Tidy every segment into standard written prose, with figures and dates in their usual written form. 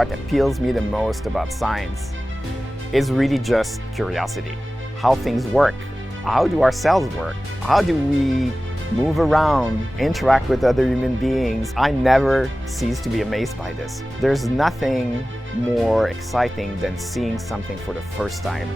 what appeals me the most about science is really just curiosity. How things work. How do our cells work? How do we move around, interact with other human beings? I never cease to be amazed by this. There's nothing more exciting than seeing something for the first time.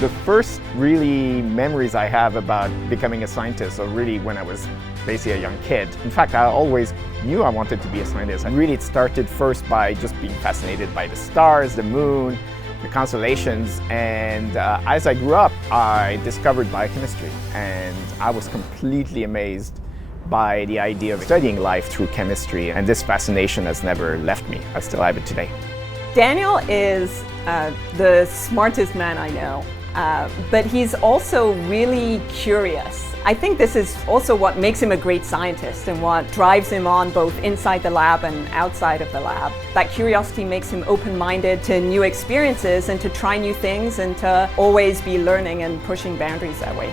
The first really memories I have about becoming a scientist are really when I was basically a young kid. In fact, I always knew I wanted to be a scientist. And really it started first by just being fascinated by the stars, the moon, the constellations. And as I grew up, I discovered biochemistry. And I was completely amazed by the idea of studying life through chemistry. And this fascination has never left me. I still have it today. Daniel is the smartest man I know. But he's also really curious. I think this is also what makes him a great scientist and what drives him on both inside the lab and outside of the lab. That curiosity makes him open-minded to new experiences and to try new things and to always be learning and pushing boundaries that way.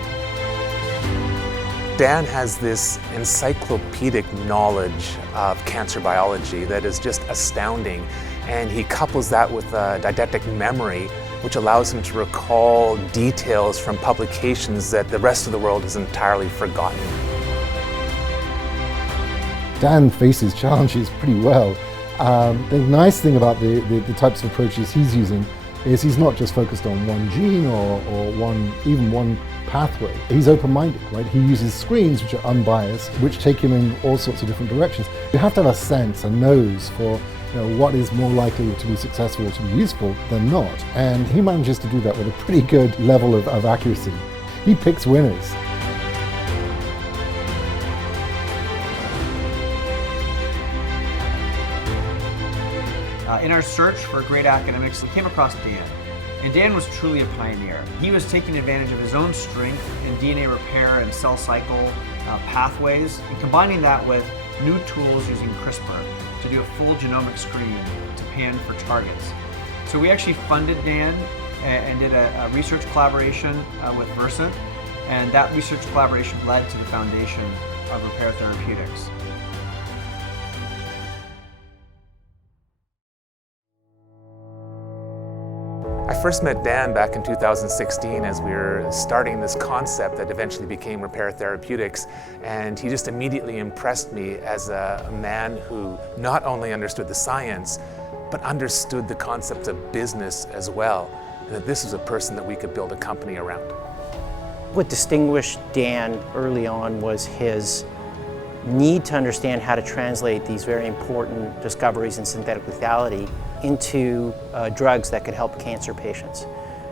Dan has this encyclopedic knowledge of cancer biology that is just astounding, and he couples that with a didactic memory which allows him to recall details from publications that the rest of the world has entirely forgotten. Dan faces challenges pretty well. The nice thing about the types of approaches he's using is he's not just focused on one gene or even one pathway. He's open-minded, right? He uses screens which are unbiased, which take him in all sorts of different directions. You have to have a sense, a nose for what is more likely to be successful or to be useful than not. And he manages to do that with a pretty good level of accuracy. He picks winners. In our search for great academics, we came across Dan. And Dan was truly a pioneer. He was taking advantage of his own strength in DNA repair and cell cycle pathways, and combining that with new tools using CRISPR to do a full genomic screen to pan for targets. So we actually funded Dan and did a research collaboration with Versant, and that research collaboration led to the foundation of Repare Therapeutics. I first met Dan back in 2016 as we were starting this concept that eventually became Repare Therapeutics, and he just immediately impressed me as a man who not only understood the science, but understood the concept of business as well, and that this was a person that we could build a company around. What distinguished Dan early on was his need to understand how to translate these very important discoveries in synthetic lethality into drugs that could help cancer patients.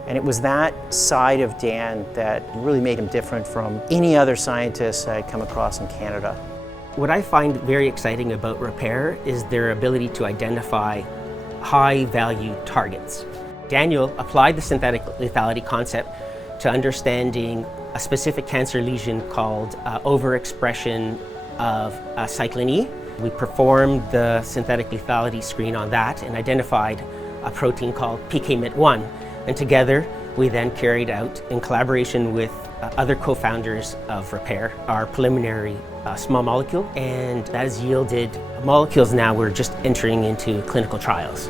And it was that side of Dan that really made him different from any other scientist I'd come across in Canada. What I find very exciting about Repare is their ability to identify high-value targets. Daniel applied the synthetic lethality concept to understanding a specific cancer lesion called overexpression of cyclin E. We performed the synthetic lethality screen on that and identified a protein called PKMYT1. And together, we then carried out, in collaboration with other co-founders of Repare, our preliminary small molecule, and that has yielded molecules now we're just entering into clinical trials.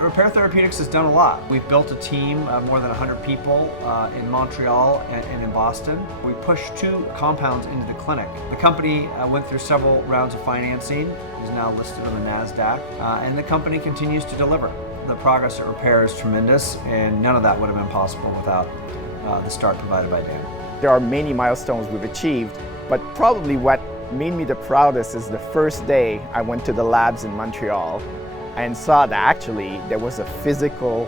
Repare Therapeutics has done a lot. We've built a team of more than 100 people in Montreal and in Boston. We pushed 2 compounds into the clinic. The company went through several rounds of financing, is now listed on the NASDAQ, and the company continues to deliver. The progress at Repare is tremendous, and none of that would have been possible without the start provided by Dan. There are many milestones we've achieved, but probably what made me the proudest is the first day I went to the labs in Montreal and saw that actually there was a physical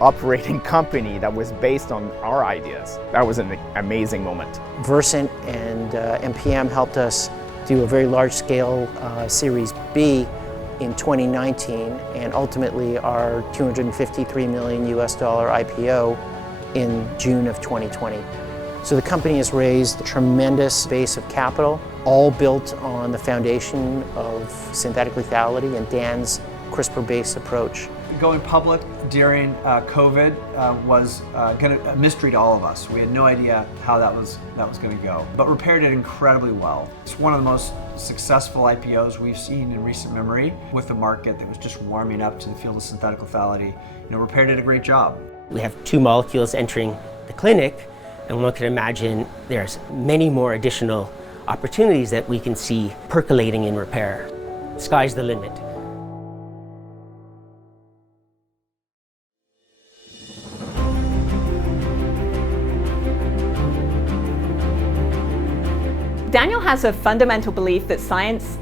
operating company that was based on our ideas. That was an amazing moment. Versant and MPM helped us do a very large-scale Series B in 2019, and ultimately our $253 million IPO in June of 2020. So the company has raised a tremendous base of capital, all built on the foundation of synthetic lethality and Dan's CRISPR-based approach. going public during COVID was a mystery to all of us. We had no idea how that was going to go. But Repare did incredibly well. It's one of the most successful IPOs we've seen in recent memory, with the market that was just warming up to the field of synthetic lethality. Repare did a great job. We have 2 molecules entering the clinic, and one can imagine there's many more additional opportunities that we can see percolating in Repare. Sky's the limit. Daniel has a fundamental belief that science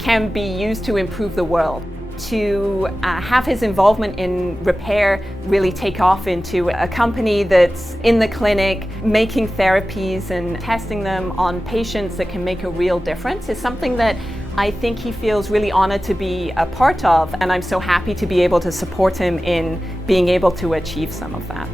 can be used to improve the world. To have his involvement in Repare really take off into a company that's in the clinic, making therapies and testing them on patients that can make a real difference is something that I think he feels really honored to be a part of, and I'm so happy to be able to support him in being able to achieve some of that.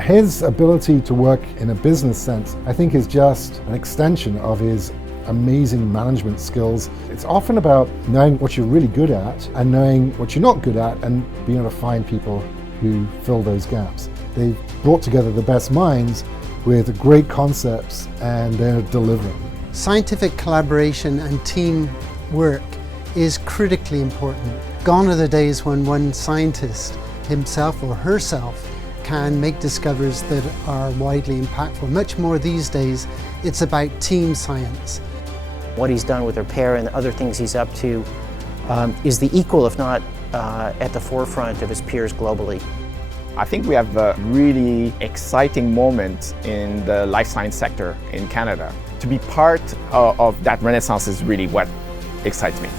His ability to work in a business sense, I think, is just an extension of his amazing management skills. It's often about knowing what you're really good at and knowing what you're not good at and being able to find people who fill those gaps. They've brought together the best minds with great concepts and they're delivering. Scientific collaboration and teamwork is critically important. Gone are the days when one scientist, himself or herself, can make discoveries that are widely impactful. Much more these days, it's about team science. What he's done with Repare and the other things he's up to is the equal, if not at the forefront of his peers globally. I think we have a really exciting moment in the life science sector in Canada. To be part of that renaissance is really what excites me.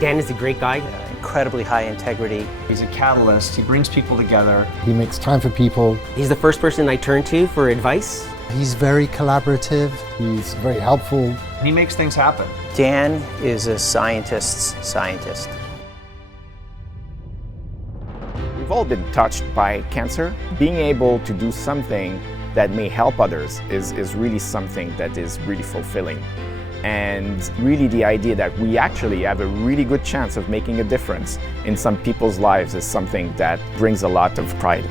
Dan is a great guy. Incredibly high integrity. He's a catalyst. He brings people together. He makes time for people. He's the first person I turn to for advice. He's very collaborative. He's very helpful. He makes things happen. Dan is a scientist's scientist. We've all been touched by cancer. Being able to do something that may help others is really something that is really fulfilling. And really the idea that we actually have a really good chance of making a difference in some people's lives is something that brings a lot of pride.